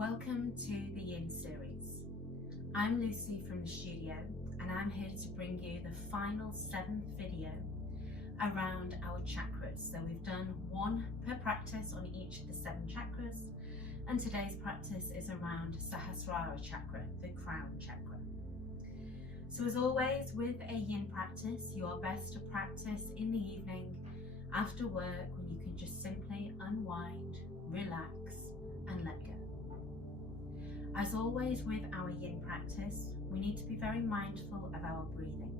Welcome to the Yin series. I'm Lucy from the studio and I'm here to bring you the final 7th video around our chakras. So we've done one per practice on each of the 7 chakras, and today's practice is around Sahasrara Chakra, the crown chakra. So as always with a Yin practice, you are best to practice in the evening after work when you can just simply unwind, relax and let go. As always with our Yin practice, we need to be very mindful of our breathing.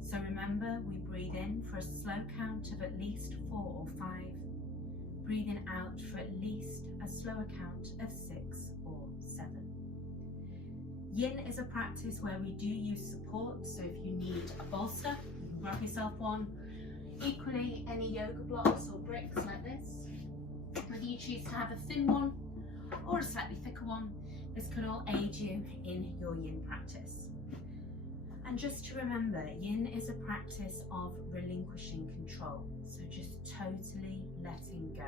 So remember, we breathe in for a slow count of at least 4 or 5, breathing out for at least a slower count of 6 or 7. Yin is a practice where we do use support, so if you need a bolster, you can grab yourself one. Equally, any yoga blocks or bricks like this, whether you choose to have a thin one or a slightly thicker one, this can all aid you in your Yin practice. And just to remember, Yin is a practice of relinquishing control, so just totally letting go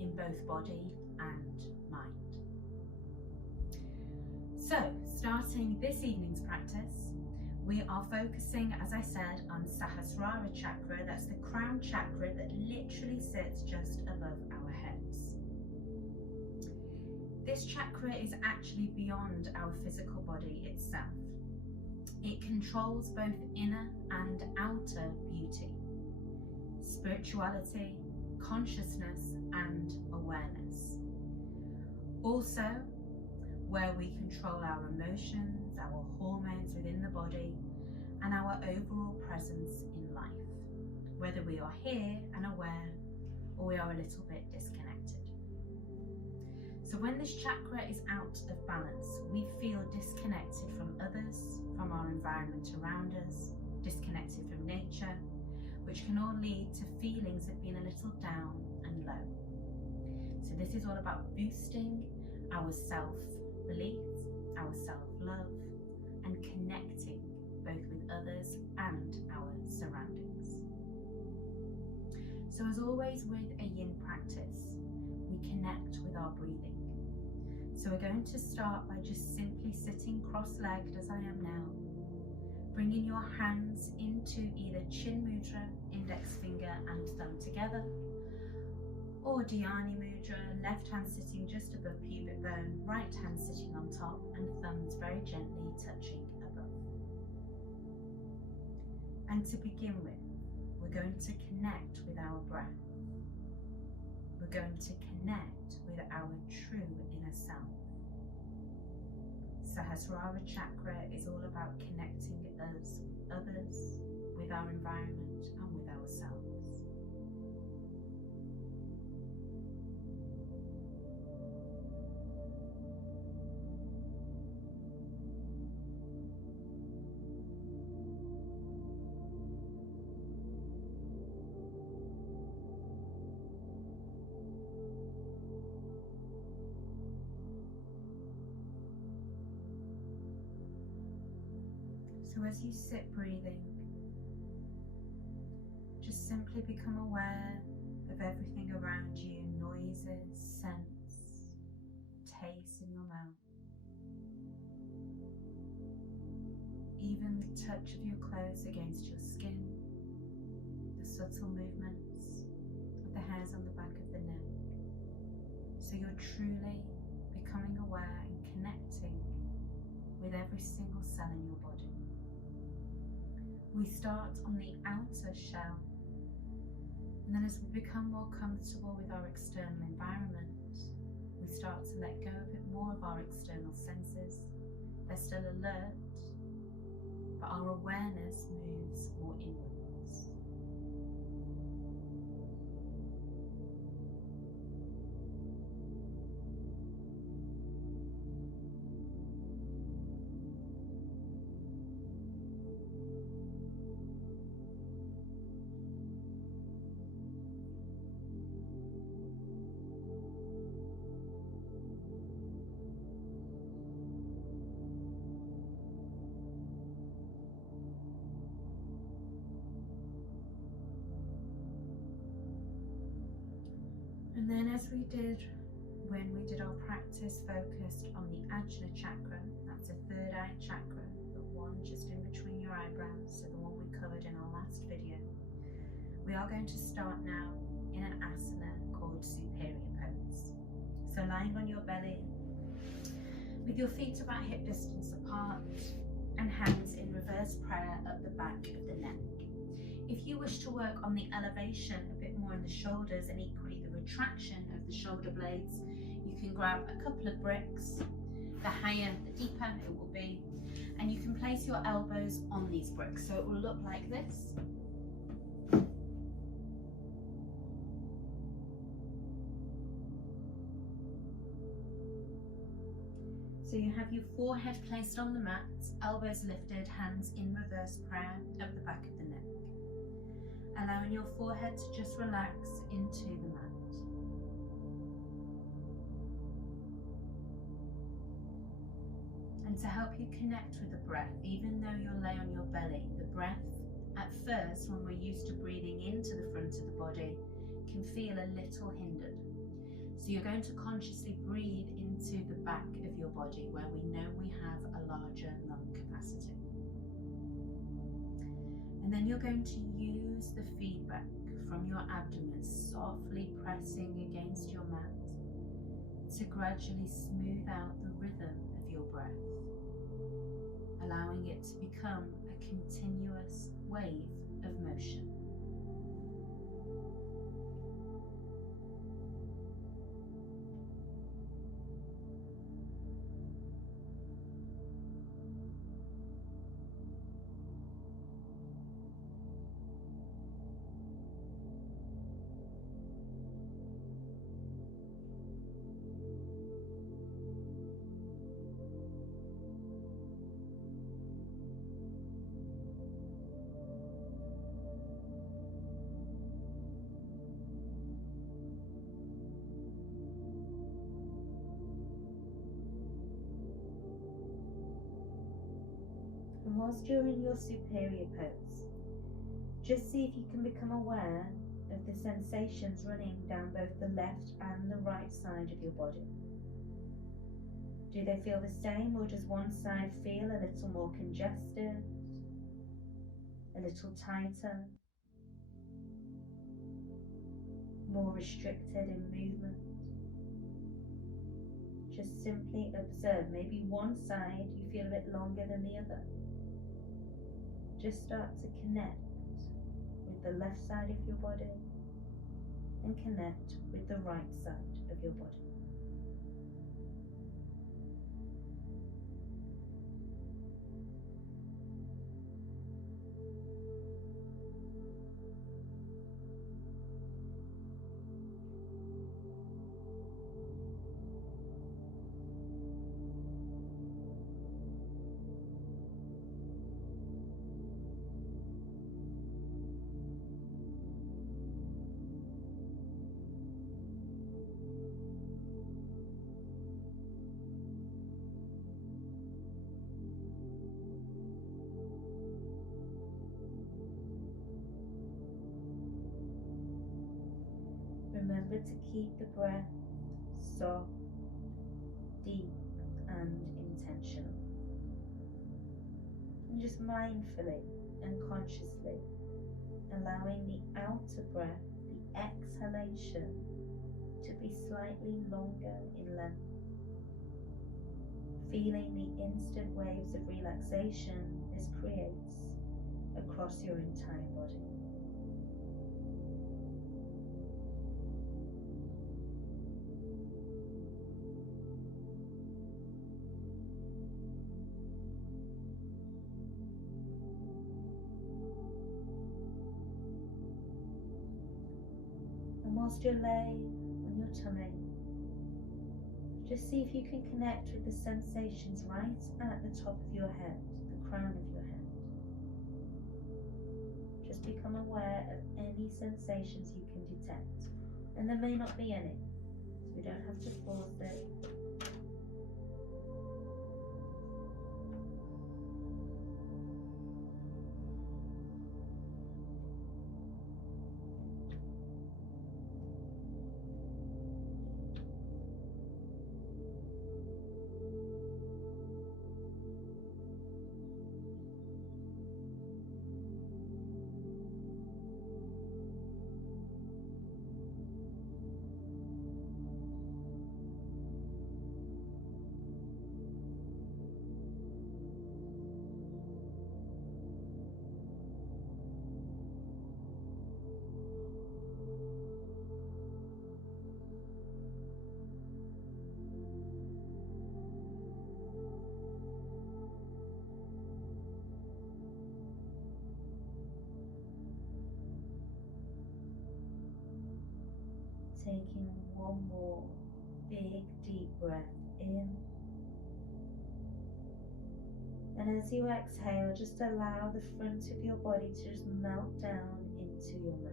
in both body and mind. So, starting this evening's practice, we are focusing, as I said, on Sahasrara Chakra. That's the crown chakra that literally sits just above our heads. This chakra is actually beyond our physical body itself. It controls both inner and outer beauty, spirituality, consciousness and awareness. Also, where we control our emotions, our hormones within the body, and our overall presence in life, whether we are here and aware or we are a little bit disconnected. So when this chakra is out of balance, we feel disconnected from others, from our environment around us, disconnected from nature, which can all lead to feelings of being a little down and low. So this is all about boosting our self-belief, our self-love, and connecting both with others and our surroundings. So as always with a Yin practice, we connect with our breathing. So we're going to start by just simply sitting cross-legged as I am now, bringing your hands into either Chin Mudra, index finger and thumb together, or Dhyani Mudra, left hand sitting just above pubic bone, right hand sitting on top and thumbs very gently touching above. And to begin with, we're going to connect with our breath. We're going to connect with our true inner self. Sahasrara Chakra is all about connecting us with others, with our environment and with ourselves. So as you sit breathing, just simply become aware of everything around you, noises, scents, taste in your mouth, even the touch of your clothes against your skin, the subtle movements of the hairs on the back of the neck. So you're truly becoming aware and connecting with every single cell in your body. We start on the outer shell, and then as we become more comfortable with our external environment, we start to let go a bit more of our external senses. They're still alert, but our awareness moves more inwards. And then as we did when we did our practice focused on the Ajna chakra, that's a third eye chakra, the one just in between your eyebrows, so the one we covered in our last video. We are going to start now in an asana called superior pose. So lying on your belly, with your feet about hip distance apart and hands in reverse prayer up the back of the neck. If you wish to work on the elevation a bit more in the shoulders and equally the retraction of the shoulder blades, you can grab a couple of bricks. The higher, the deeper it will be. And you can place your elbows on these bricks. So it will look like this. So you have your forehead placed on the mat, elbows lifted, hands in reverse prayer up the back of the neck. Allowing your forehead to just relax into the mat. And to help you connect with the breath, even though you'll lay on your belly, the breath at first, when we're used to breathing into the front of the body, can feel a little hindered. So you're going to consciously breathe into the back of your body where we know we have a larger lung capacity. And then you're going to use the feedback from your abdomen softly pressing against your mat to gradually smooth out the rhythm of your breath, allowing it to become a continuous wave of motion. And whilst you're in your superior pose, just see if you can become aware of the sensations running down both the left and the right side of your body. Do they feel the same, or does one side feel a little more congested, a little tighter, more restricted in movement? Just simply observe. Maybe one side you feel a bit longer than the other. Just start to connect with the left side of your body and connect with the right side of your body. Remember to keep the breath soft, deep and intentional. And just mindfully and consciously allowing the outer breath, the exhalation, to be slightly longer in length. Feeling the instant waves of relaxation this creates across your entire body. And whilst you're laying on your tummy, just see if you can connect with the sensations right at the top of your head, the crown of your head. Just become aware of any sensations you can detect. And there may not be any, so we don't have to force it. taking one more big deep breath in. And as you exhale, just allow the front of your body to just melt down into your mat.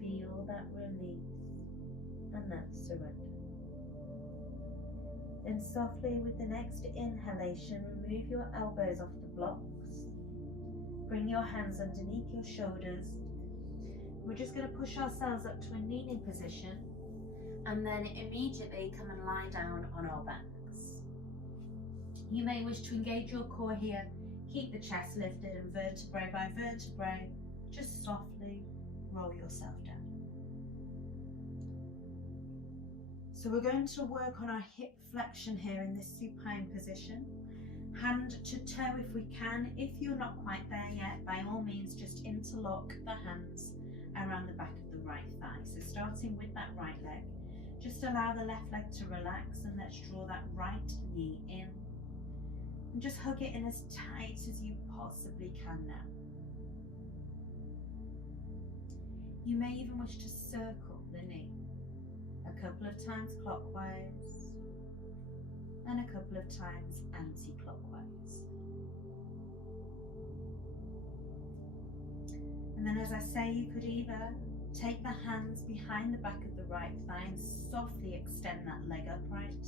Feel that release and that surrender. Then softly with the next inhalation, remove your elbows off the blocks. Bring your hands underneath your shoulders. We're just going to push ourselves up to a kneeling position and then immediately come and lie down on our backs. You may wish to engage your core here. Keep the chest lifted and vertebrae by vertebrae, just softly roll yourself down. So we're going to work on our hip flexion here in this supine position. Hand to toe if we can. If you're not quite there yet, by all means just interlock the hands around the back of the right thigh. So starting with that right leg, just allow the left leg to relax and let's draw that right knee in. And just hug it in as tight as you possibly can now. You may even wish to circle the knee a couple of times clockwise and a couple of times anti-clockwise. And then as I say, you could either take the hands behind the back of the right thigh and softly extend that leg upright,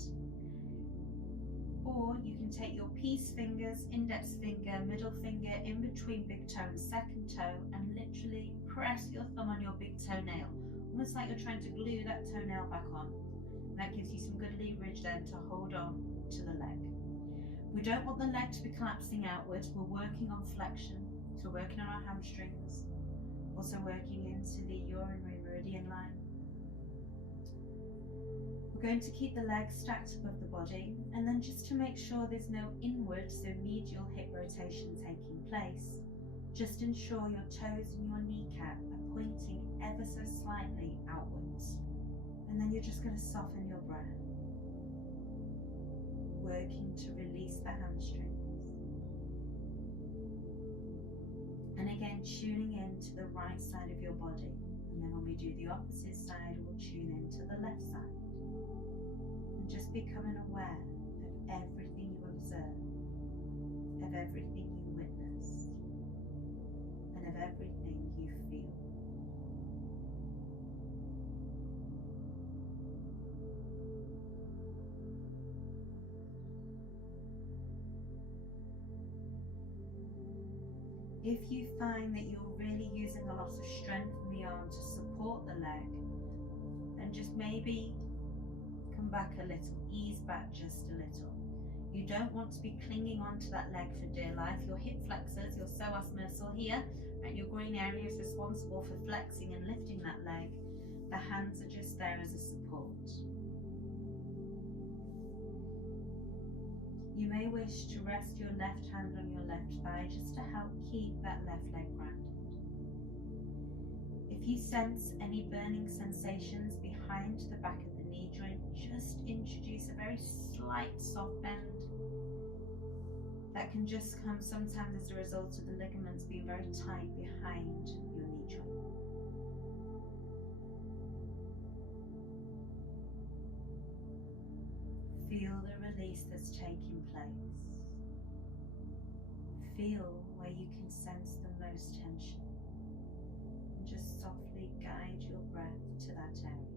or you can take your peace fingers, index finger, middle finger in between big toe and second toe and literally press your thumb on your big toenail, almost like you're trying to glue that toenail back on. And that gives you some good leverage then to hold on to the leg. We don't want the leg to be collapsing outwards. We're working on flexion, so we're working on our hamstrings, also working into the urinary meridian line. We're going to keep the legs stacked above the body, and then just to make sure there's no inward, so medial hip rotation taking place, just ensure your toes and your kneecap are pointing ever so slightly outwards. And then you're just going to soften your breath, working to release the hamstrings. And again, tuning in to the right side of your body. And then when we do the opposite side, we'll tune into the left side. And just becoming aware of everything you observe, of everything you witness, and of everything you feel. If you find that you're really using a lot of strength in the arm to support the leg, then just maybe come back a little, ease back just a little. You don't want to be clinging onto that leg for dear life. Your hip flexors, your psoas muscle here, and your groin area is responsible for flexing and lifting that leg. The hands are just there as a support. You may wish to rest your left hand on your left thigh just to help keep that left leg grounded. If you sense any burning sensations behind the back of the knee joint, just introduce a very slight soft bend. That can just come sometimes as a result of the ligaments being very tight behind your knee joint. Feel the release that's taking place. Feel where you can sense the most tension. And just softly guide your breath to that area.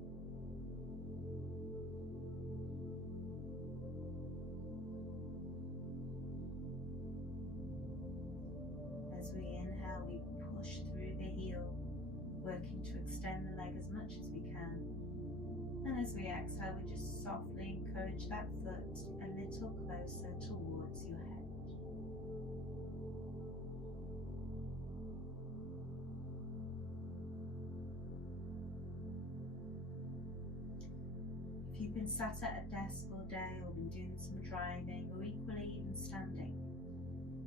As we inhale, we push through the heel, working to extend the leg as much as we can. And as we exhale, we just softly encourage that foot a little closer towards your head. If you've been sat at a desk all day or been doing some driving or equally even standing,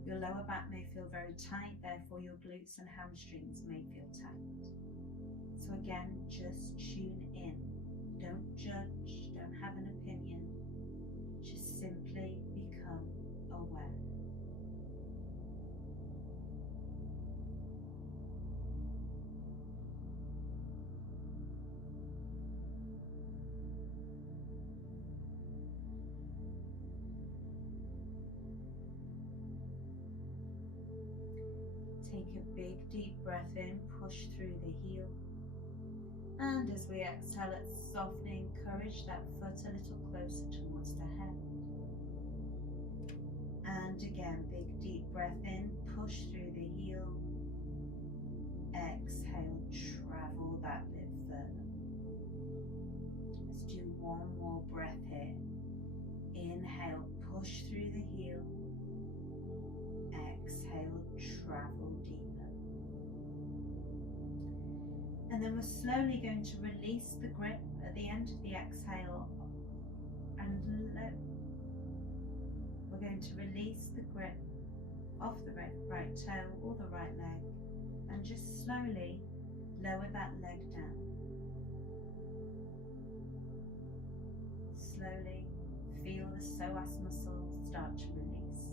your lower back may feel very tight, therefore your glutes and hamstrings may feel tight. So again, just tune in. Don't judge, don't have an opinion, just simply become aware. deep breath in, push through the heel. And as we exhale, it's softening, encourage that foot a little closer towards the head. And again, big deep breath in, push through the heel. Exhale, travel that bit further. Let's do one more breath here. Inhale, push through the heel. Exhale, travel deeper. And then we're slowly going to release the grip at the end of the exhale and we're going to release the grip off the right toe or the right leg and just slowly lower that leg down. Slowly feel the psoas muscles start to release.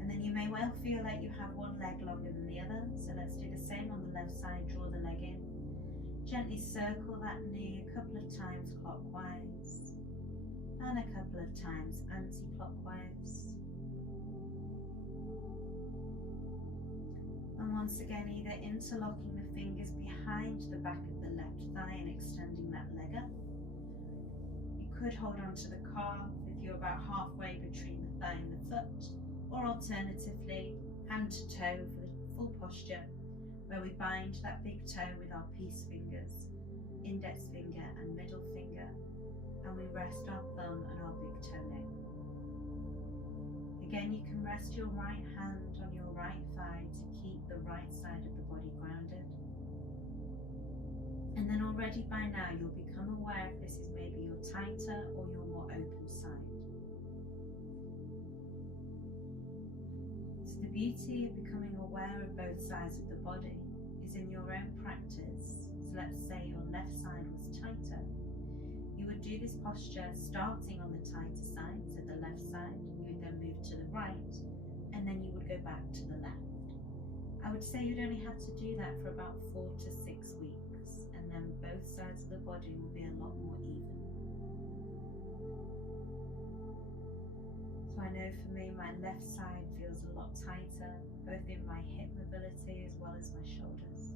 And then you may well feel like you have one leg longer than the other, so let's do the same on the left side. Draw the leg in. Gently circle that knee a couple of times clockwise and a couple of times anti-clockwise. And once again, either interlocking the fingers behind the back of the left thigh and extending that leg up. You could hold on to the calf if you're about halfway between the thigh and the foot, or alternatively, hand to toe for the full posture, where we bind that big toe with our peace fingers, index finger and middle finger, and we rest our thumb and our big toenail. Again, you can rest your right hand on your right thigh to keep the right side of the body grounded. And then already by now you'll become aware if this is maybe your tighter or your more open side. So the beauty of becoming aware of both sides of the body is in your own practice. So let's say your left side was tighter. You would do this posture starting on the tighter side, so the left side. You would then move to the right, and then you would go back to the left. I would say you'd only have to do that for about 4 to 6 weeks, and then both sides of the body will be a lot more even. So I know for me, my left side feels a lot tighter, both in my hip mobility as well as my shoulders.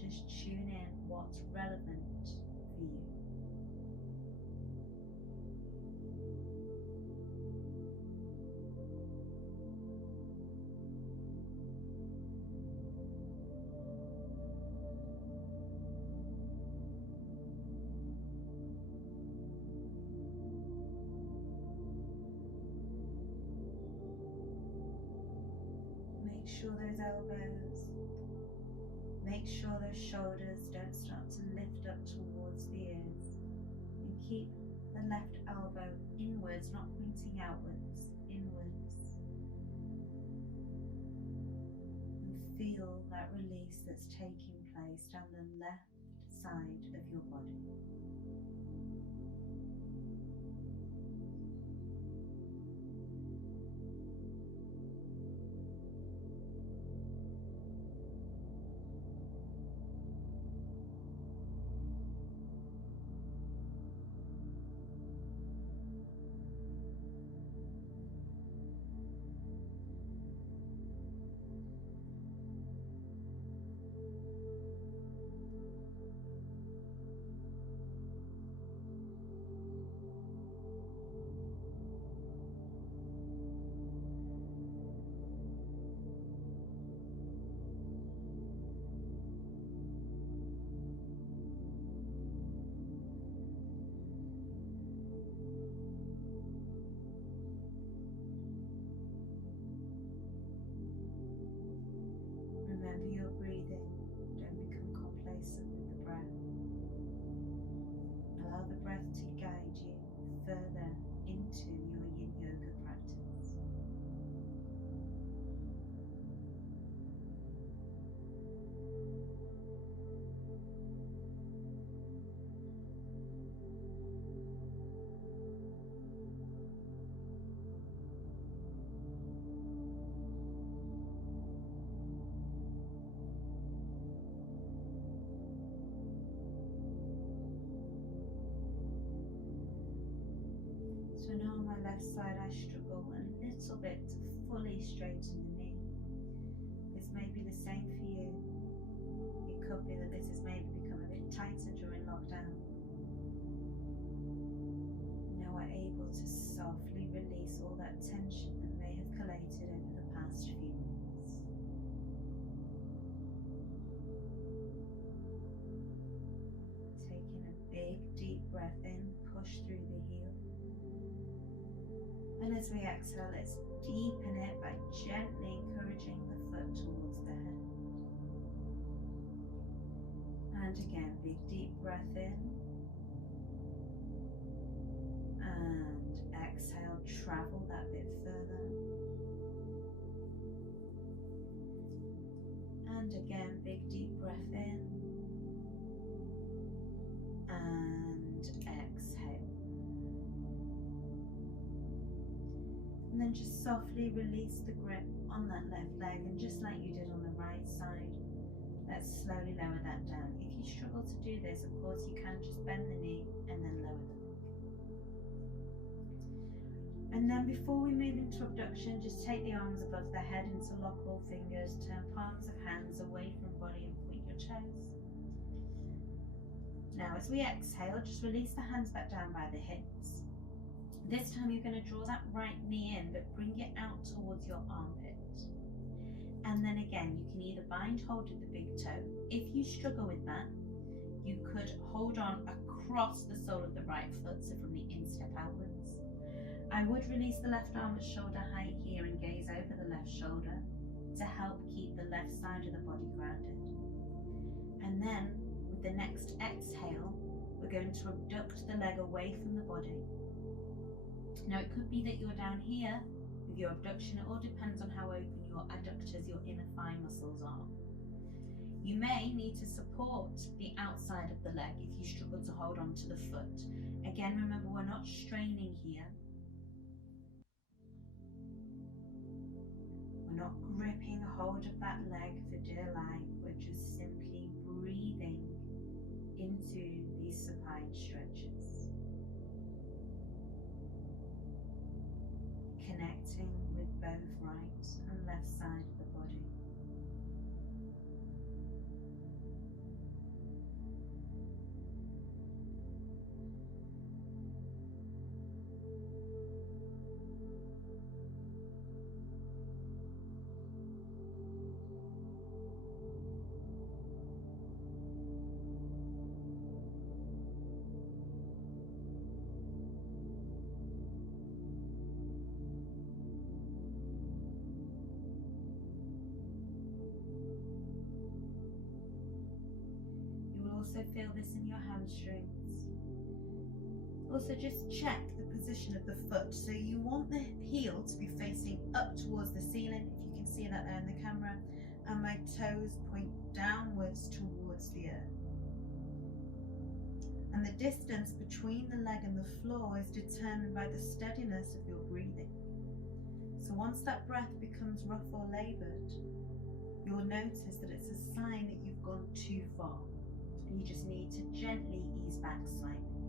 Just tune in what's relevant for you. Make sure those elbows, make sure those shoulders don't start to lift up towards the ears, and keep the left elbow inwards, not pointing outwards, inwards. And feel that release that's taking place down the left side of your body. Remember your breathing, don't become complacent with the breath. Allow the breath to guide you further into your yin yoga practice. So now on my left side I struggle a little bit to fully straighten the knee. This may be the same for you. It could be that this has maybe become a bit tighter during lockdown. Now we're able to softly release all that tension that may have collated over the past few minutes. Taking a big deep breath in, push through the heel. And as we exhale, let's deepen it by gently encouraging the foot towards the head. And again, big deep breath in. And exhale, travel that bit further. And again, big deep breath in. And exhale. And then just softly release the grip on that left leg, and just like you did on the right side, let's slowly lower that down. If you struggle to do this, of course you can just bend the knee and then lower the leg. And then before we move into abduction, just take the arms above the head, interlock all fingers, turn palms of hands away from body and point your toes. Now as we exhale, just release the hands back down by the hips. This time you're going to draw that right knee in, but bring it out towards your armpit. And then again, you can either bind hold at the big toe. If you struggle with that, you could hold on across the sole of the right foot, so from the instep outwards. I would release the left arm at shoulder height here and gaze over the left shoulder to help keep the left side of the body grounded. And then with the next exhale, we're going to abduct the leg away from the body. Now it could be that you're down here with your abduction. It all depends on how open your adductors, your inner thigh muscles are. You may need to support the outside of the leg if you struggle to hold on to the foot. Again, remember, we're not straining here. We're not gripping hold of that leg for dear life. We're just simply breathing into these supine stretches. Connecting with both right and left side of the body. Also feel this in your hamstrings. Also just check the position of the foot. So you want the heel to be facing up towards the ceiling, if you can see that there in the camera, and my toes point downwards towards the earth. And the distance between the leg and the floor is determined by the steadiness of your breathing. So once that breath becomes rough or laboured, you'll notice that it's a sign that you've gone too far. You just need to gently ease back slightly.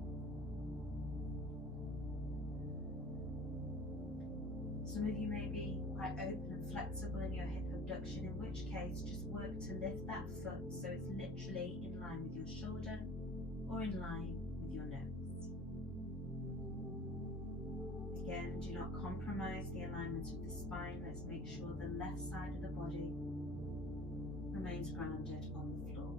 Some of you may be quite open and flexible in your hip abduction, in which case just work to lift that foot so it's literally in line with your shoulder or in line with your nose. Again, do not compromise the alignment of the spine. Let's make sure the left side of the body remains grounded on the floor.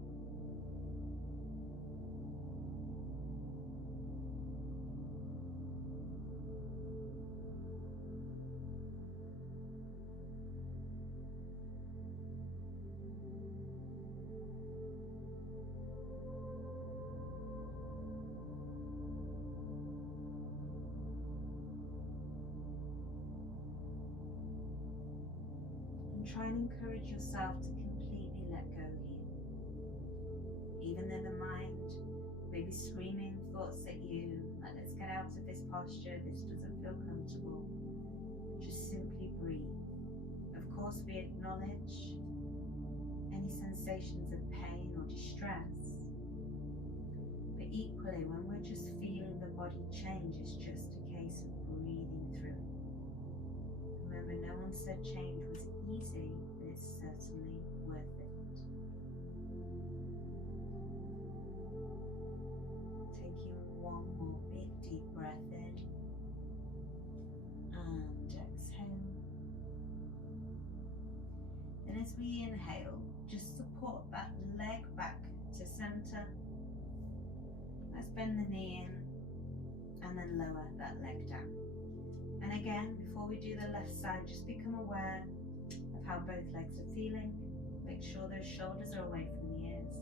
Try and encourage yourself to completely let go here. Even though the mind may be screaming thoughts at you, like, let's get out of this posture, this doesn't feel comfortable. Just simply breathe. Of course, we acknowledge any sensations of pain or distress, but equally, when we're just feeling the body change, it's just a case of breathing through it. Remember, no one said change was easy, but it's certainly worth it. Taking one more big deep breath in and exhale. And as we inhale, just support that leg back to center. Let's bend the knee in and then lower that leg down. And again, before we do the left side, just become aware of how both legs are feeling. Make sure those shoulders are away from the ears.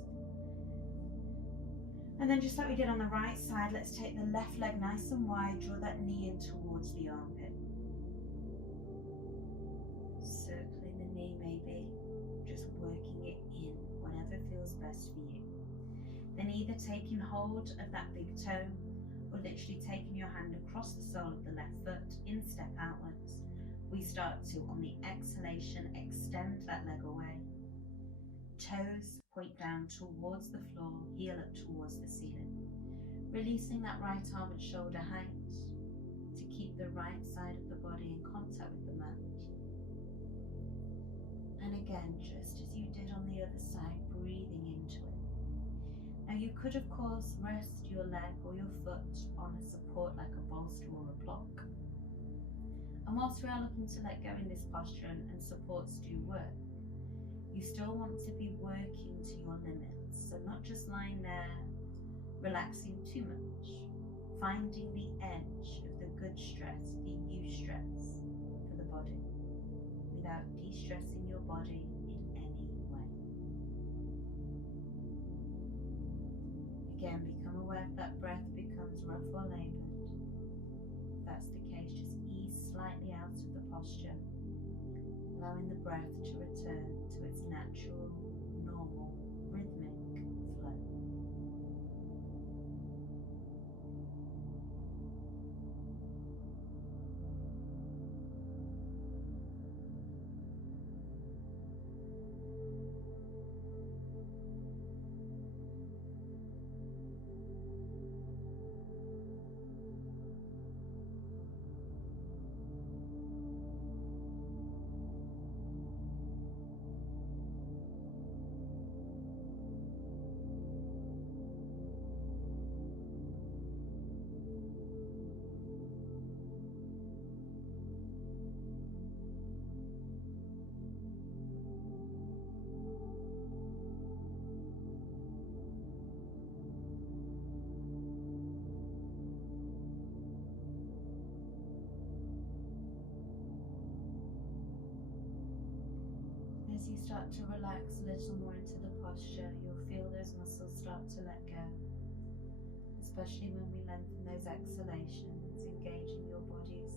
And then just like we did on the right side, let's take the left leg nice and wide, draw that knee in towards the armpit. Circling the knee maybe, just working it in, whatever feels best for you. Then either taking hold of that big toe, or literally taking your hand across the sole of the left foot in step outwards. We start to, on the exhalation, extend that leg away. Toes point down towards the floor, heel up towards the ceiling. Releasing that right arm at shoulder height to keep the right side of the body in contact with the mat. And again, just as you did on the other side, breathing into it. Now you could of course rest your leg or your foot on a support like a bolster or a block. And whilst we are looking to let go in this posture and supports do work, you still want to be working to your limits. So not just lying there, relaxing too much, finding the edge of the good stress, the eustress for the body, without de-stressing your body in any way. Again, become aware if that breath becomes rough or laboured. If that's the case, just ease slightly out of the posture, allowing the breath to return to its natural, normal, rhythmic flow. As you start to relax a little more into the posture, you'll feel those muscles start to let go, especially when we lengthen those exhalations, engaging your body's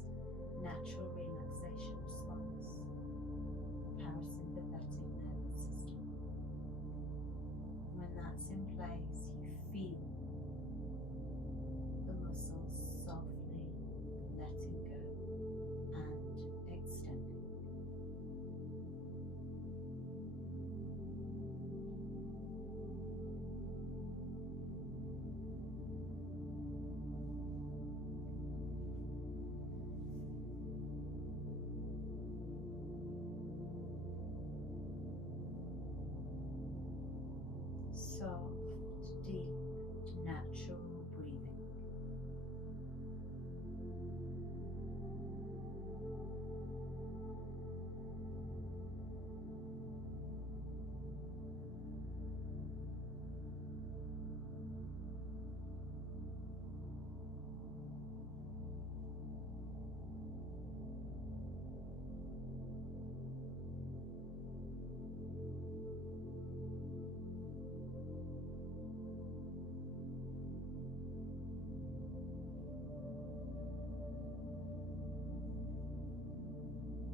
natural relaxation response, parasympathetic nervous system. When that's in place, you feel the muscles softly letting go and extending. Soft, deep, natural breathing.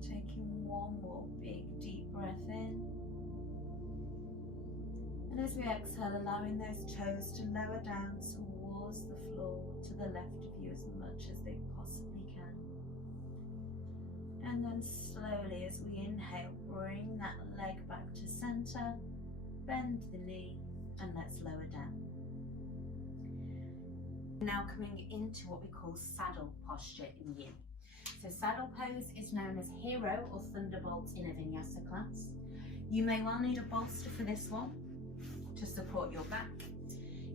Taking one more big deep breath in. And as we exhale, allowing those toes to lower down towards the floor to the left of you as much as they possibly can. And then slowly as we inhale, bring that leg back to center, bend the knee, and let's lower down. Now coming into what we call saddle posture in yin. So saddle pose is known as hero or thunderbolt in a vinyasa class. You may well need a bolster for this one to support your back.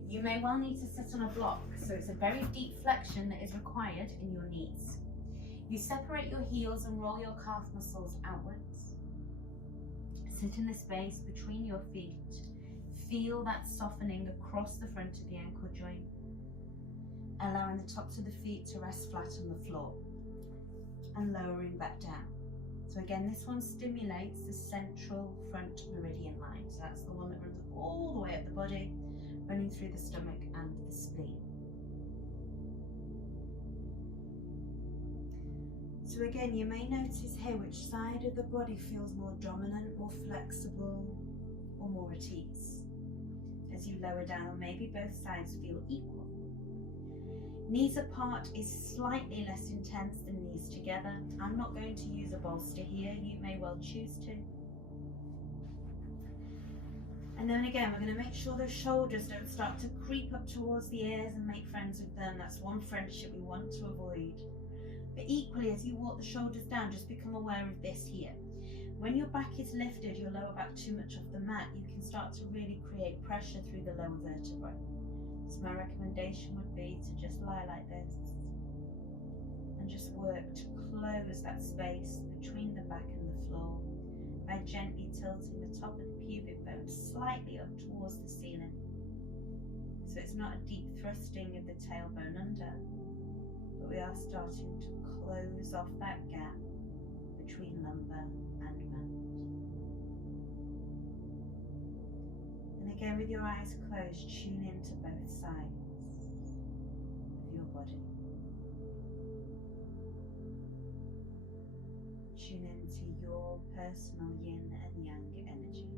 You may well need to sit on a block, so it's a very deep flexion that is required in your knees. You separate your heels and roll your calf muscles outwards. Sit in the space between your feet. Feel that softening across the front of the ankle joint, allowing the tops of the feet to rest flat on the floor and lowering back down. So again, this one stimulates the central front meridian line. So that's the one that runs all the way up the body, running through the stomach and the spleen. So again, you may notice here which side of the body feels more dominant, more flexible, or more at ease. As you lower down, or maybe both sides feel equal. Knees apart is slightly less intense than knees together. I'm not going to use a bolster here, you may well choose to. And then again, we're going to make sure those shoulders don't start to creep up towards the ears and make friends with them. That's one friendship we want to avoid. But equally, as you walk the shoulders down, just become aware of this here. When your back is lifted, your lower back too much off the mat, you can start to really create pressure through the lower vertebrae. So my recommendation would be to just lie like this and just work to close that space between the back and the floor by gently tilting the top of the pubic bone slightly up towards the ceiling. So it's not a deep thrusting of the tailbone under, but we are starting to close off that gap between lumbar and mat. And again, with your eyes closed, tune into both sides of your body. Tune into your personal yin and yang energy.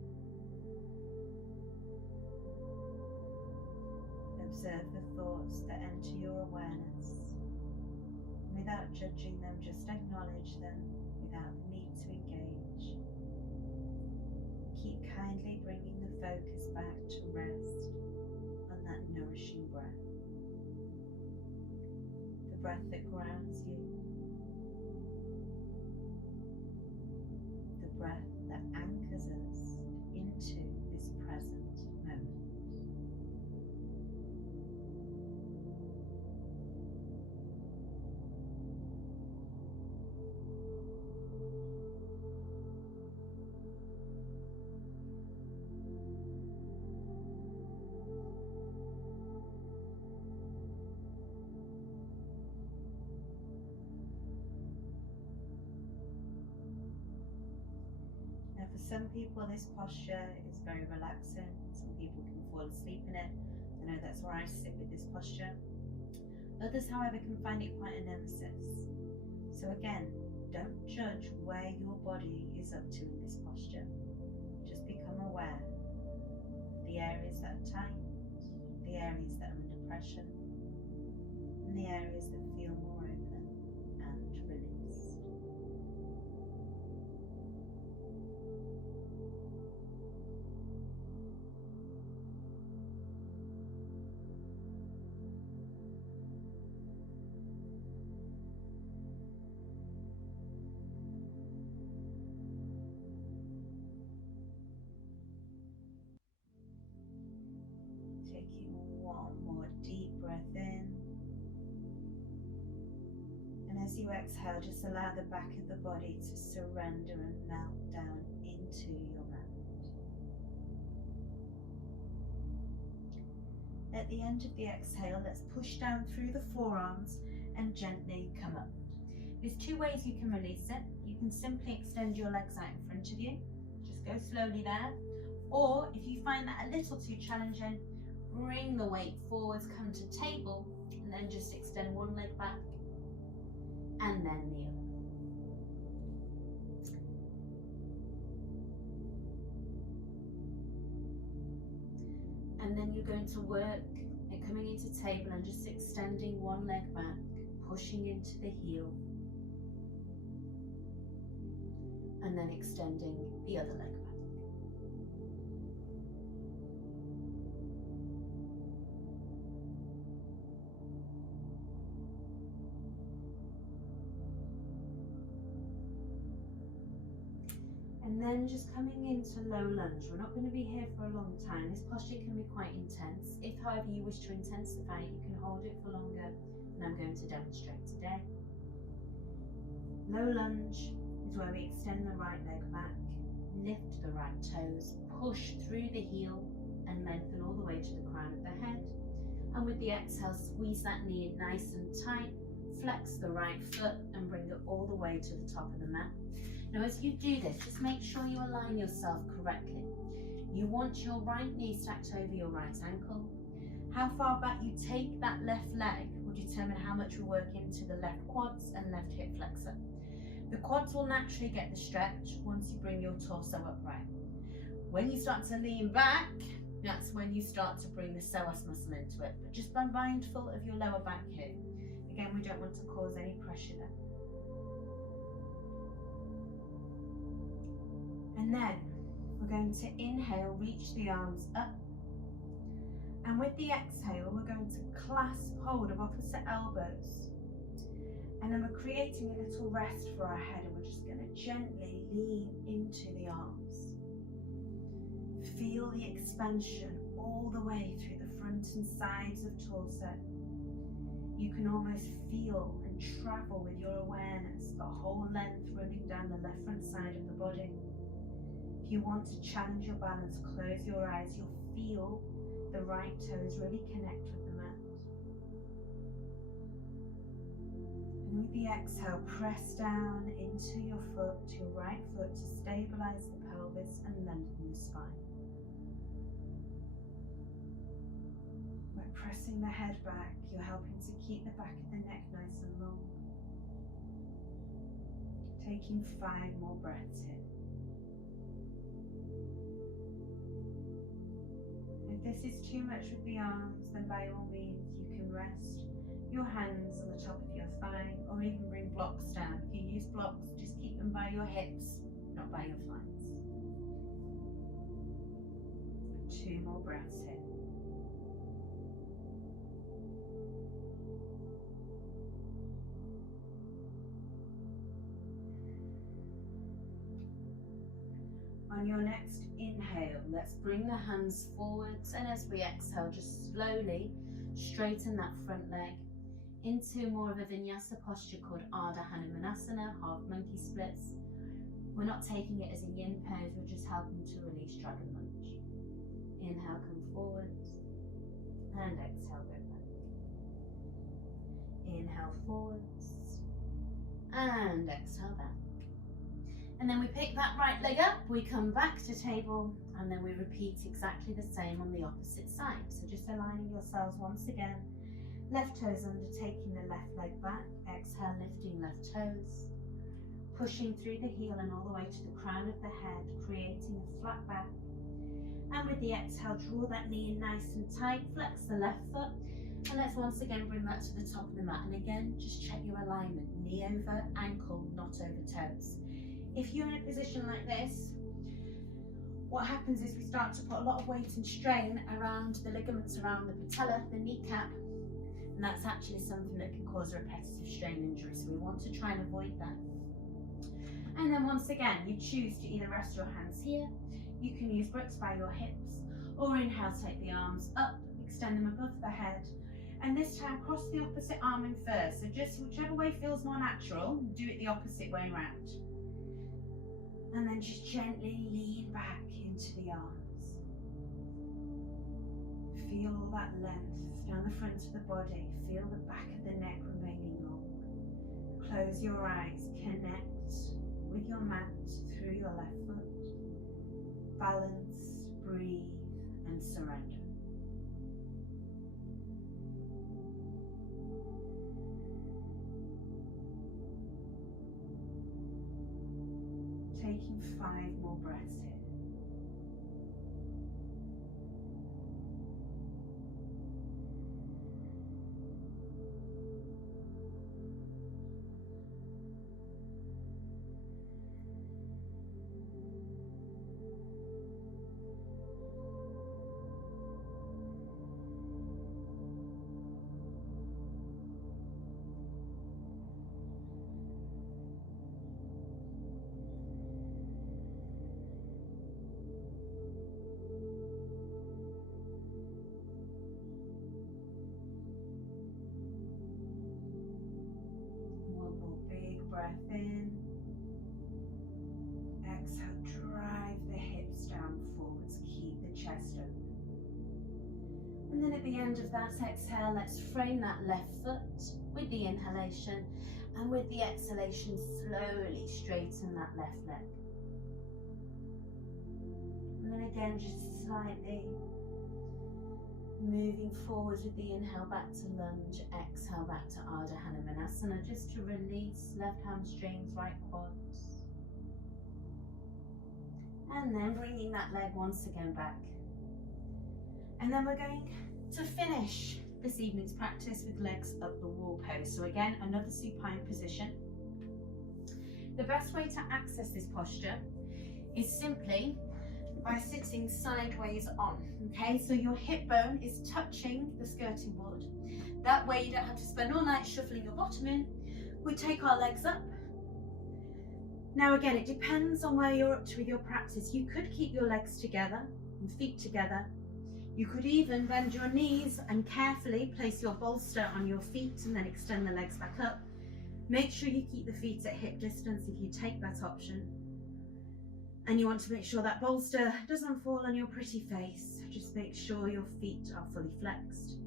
Observe the thoughts that enter your awareness. Without judging them, just acknowledge them without the need to engage. Keep kindly bringing the focus back to rest on that nourishing breath. The breath that grounds you. The breath that anchors us into this present moment. Now, for some people, this posture is very relaxing. Some people can fall asleep in it. I know that's where I sit with this posture. Others, however, can find it quite a nemesis. So again, don't judge where your body is up to in this posture. Just become aware of the areas that are tight, the areas that are under pressure, and the areas that feel more open and released. Taking one more deep breath in. And as you exhale, just allow the back of the body to surrender and melt down into your mat. At the end of the exhale, let's push down through the forearms and gently come up. There's two ways you can release it. You can simply extend your legs out in front of you. Just go slowly there. Or if you find that a little too challenging, bring the weight forwards, come to table, and then just extend one leg back and then the other. And then you're going to work at coming into table and just extending one leg back, pushing into the heel, and then extending the other leg back. then just coming into low lunge. We're not going to be here for a long time. This posture can be quite intense. If, however, you wish to intensify it, you can hold it for longer, and I'm going to demonstrate today. Low lunge is where we extend the right leg back, lift the right toes, push through the heel, and lengthen all the way to the crown of the head. And with the exhale, squeeze that knee in nice and tight, flex the right foot, and bring it all the way to the top of the mat. Now, as you do this, just make sure you align yourself correctly. You want your right knee stacked over your right ankle. How far back you take that left leg will determine how much we work into the left quads and left hip flexor. The quads will naturally get the stretch once you bring your torso upright. When you start to lean back, that's when you start to bring the psoas muscle into it. But just be mindful of your lower back here. Again, we don't want to cause any pressure there. And then we're going to inhale, reach the arms up. And with the exhale, we're going to clasp hold of opposite elbows. And then we're creating a little rest for our head, and we're just going to gently lean into the arms. Feel the expansion all the way through the front and sides of torso. You can almost feel and travel with your awareness the whole length running down the left front side of the body. If you want to challenge your balance, close your eyes. You'll feel the right toes really connect with the mat. And with the exhale, press down into your right foot, to stabilize the pelvis and lengthen the spine. By pressing the head back, you're helping to keep the back of the neck nice and long. Taking 5 more breaths here. If this is too much with the arms, then by all means you can rest your hands on the top of your thigh, or even bring blocks down. If you use blocks, just keep them by your hips, not by your flanks. 2 more breaths here. On your next inhale, let's bring the hands forwards, and as we exhale, just slowly straighten that front leg into more of a vinyasa posture called Ardha Hanumanasana, half monkey splits. We're not taking it as a yin pose, we're just helping to release dragon lunge. Inhale, come forwards, and exhale, go back. Inhale forwards, and exhale back. And then we pick that right leg up, we come back to table, and then we repeat exactly the same on the opposite side. So just aligning yourselves once again. Left toes under, taking the left leg back. Exhale, lifting left toes. Pushing through the heel and all the way to the crown of the head, creating a flat back. And with the exhale, draw that knee in nice and tight, flex the left foot. And let's once again bring that to the top of the mat. And again, just check your alignment. Knee over ankle, not over toes. If you're in a position like this, what happens is we start to put a lot of weight and strain around the ligaments around the patella, the kneecap, and that's actually something that can cause a repetitive strain injury, so we want to try and avoid that. And then once again, you choose to either rest your hands here, you can use bricks by your hips, or inhale, take the arms up, extend them above the head, and this time cross the opposite arm in first, so just whichever way feels more natural, do it the opposite way around. And then just gently lean back into the arms. Feel all that length down the front of the body. Feel the back of the neck remaining long. Close your eyes. Connect with your mat through your left foot. Balance, breathe, and surrender. Taking 5 more breaths here. chest open. And then at the end of that exhale, let's frame that left foot with the inhalation, and with the exhalation, slowly straighten that left leg. And then again, just slightly moving forward with the inhale back to lunge, exhale back to Ardha Hanumanasana, just to release left hamstrings, right quads. And then bringing that leg once again back. And then we're going to finish this evening's practice with legs up the wall pose. So again, another supine position. The best way to access this posture is simply by sitting sideways on, okay? So your hip bone is touching the skirting board. That way you don't have to spend all night shuffling your bottom in. We take our legs up. Now again, it depends on where you're up to with your practice. You could keep your legs together and feet together. You could even bend your knees and carefully place your bolster on your feet and then extend the legs back up. Make sure you keep the feet at hip distance if you take that option. And you want to make sure that bolster doesn't fall on your pretty face. Just make sure your feet are fully flexed.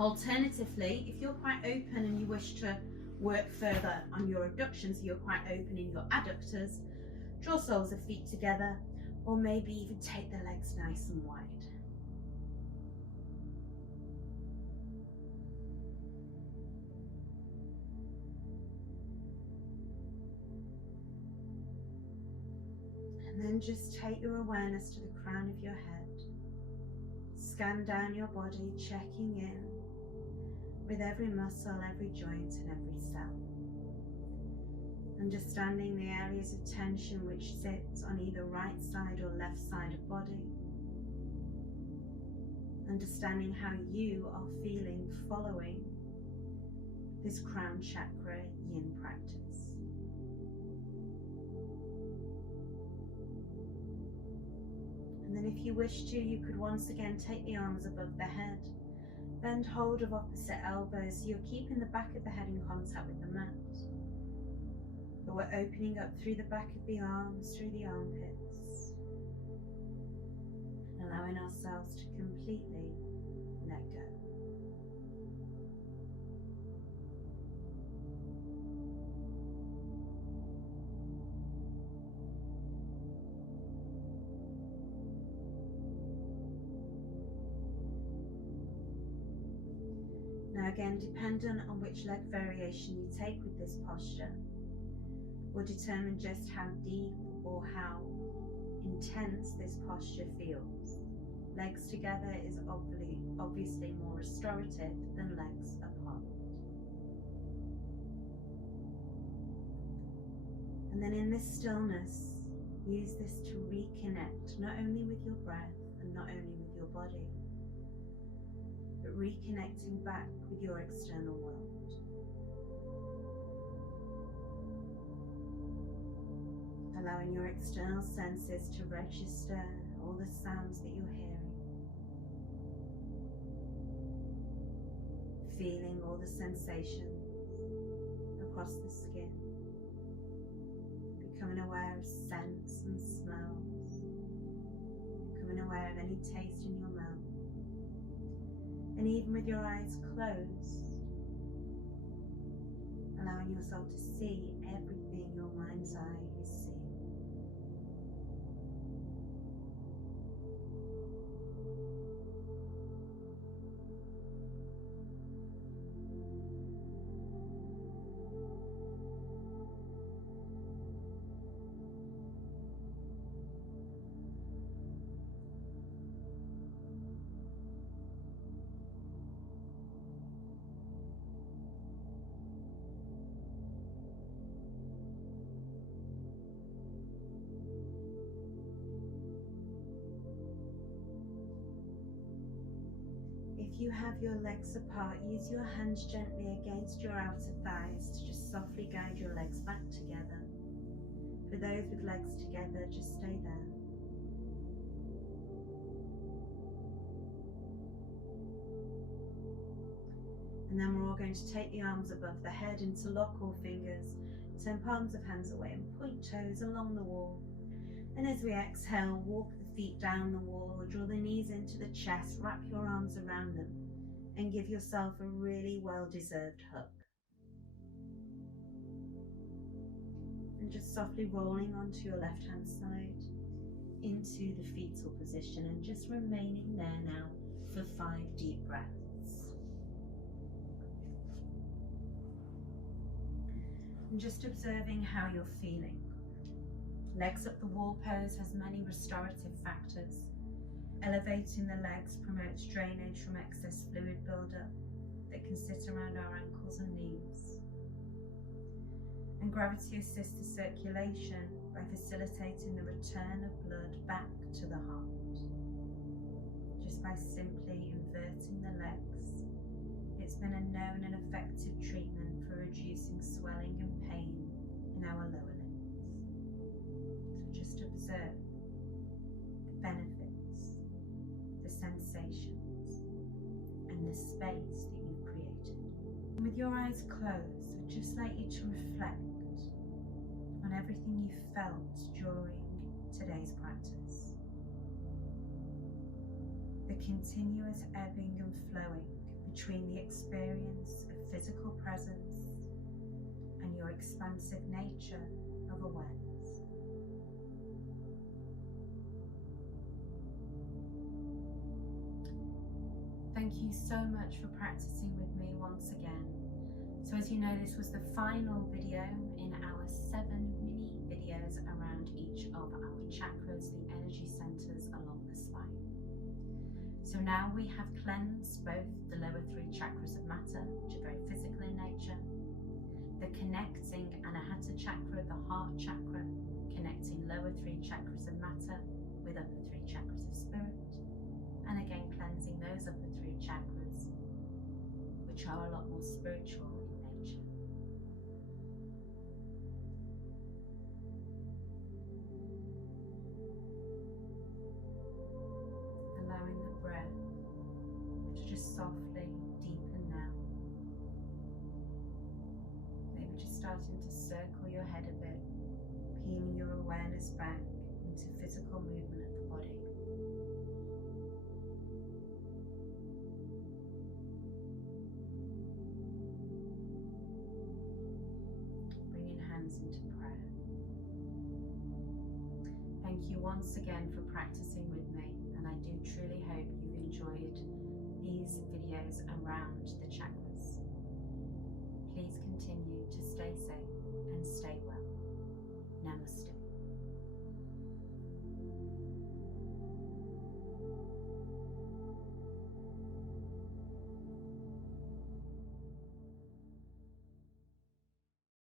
Alternatively, if you're quite open and you wish to work further on your abductions, you're quite open in your adductors, draw soles of feet together, or maybe even take the legs nice and wide. And then just take your awareness to the crown of your head. Scan down your body, checking in with every muscle, every joint and every cell. Understanding the areas of tension which sit on either right side or left side of body. Understanding how you are feeling following this crown chakra yin practice. And then if you wish to, you could once again take the arms above the head, bend hold of opposite elbows so you're keeping the back of the head in contact with the mat. But we're opening up through the back of the arms, through the armpits, allowing ourselves to completely let go. Now again, dependent on which leg variation you take with this posture will determine just how deep or how intense this posture feels. Legs together is obviously more restorative than legs apart. And then in this stillness, use this to reconnect not only with your breath and not only with your body, but reconnecting back with your external world. Allowing your external senses to register all the sounds that you're hearing. Feeling all the sensations across the skin. Becoming aware of scents and smells. Becoming aware of any taste in your mouth. And even with your eyes closed, allowing yourself to see everything your mind's eye is seeing. If you have your legs apart, use your hands gently against your outer thighs to just softly guide your legs back together. For those with legs together, just stay there. And then we're all going to take the arms above the head, interlock all fingers, turn palms of hands away and point toes along the wall. And as we exhale, walk the feet down the wall, or draw the knees into the chest, wrap your arms around them, and give yourself a really well-deserved hug. And just softly rolling onto your left-hand side into the fetal position, and just remaining there now for 5 deep breaths. And just observing how you're feeling. Legs up the wall pose has many restorative factors. Elevating the legs promotes drainage from excess fluid buildup that can sit around our ankles and knees. And gravity assists the circulation by facilitating the return of blood back to the heart. Just by simply inverting the legs, it's been a known and effective treatment for reducing swelling and pain in our lower limbs. So just observe the benefits, the sensations, and the space that you've created. And with your eyes closed, I'd just like you to reflect on everything you felt during today's practice. The continuous ebbing and flowing between the experience of physical presence and your expansive nature of awareness. Thank you so much for practicing with me once again. So as you know, this was the final video in our 7 mini videos around each of our chakras, the energy centers along the spine. So now we have cleansed both the lower 3 chakras of matter, which are very physical in nature, the connecting Anahata chakra, the heart chakra, connecting lower 3 chakras of matter with upper 3 chakras of spirit, and again cleansing those upper 3 chakras, which are a lot more spiritual in nature. Allowing the breath to just softly deepen now. Maybe just starting to circle your head a bit, peeling your awareness back into physical movement of the body. Bringing hands into prayer. Thank you once again for practicing with me, and I do truly hope you've enjoyed these videos around the chakras. Please continue to stay safe and stay well.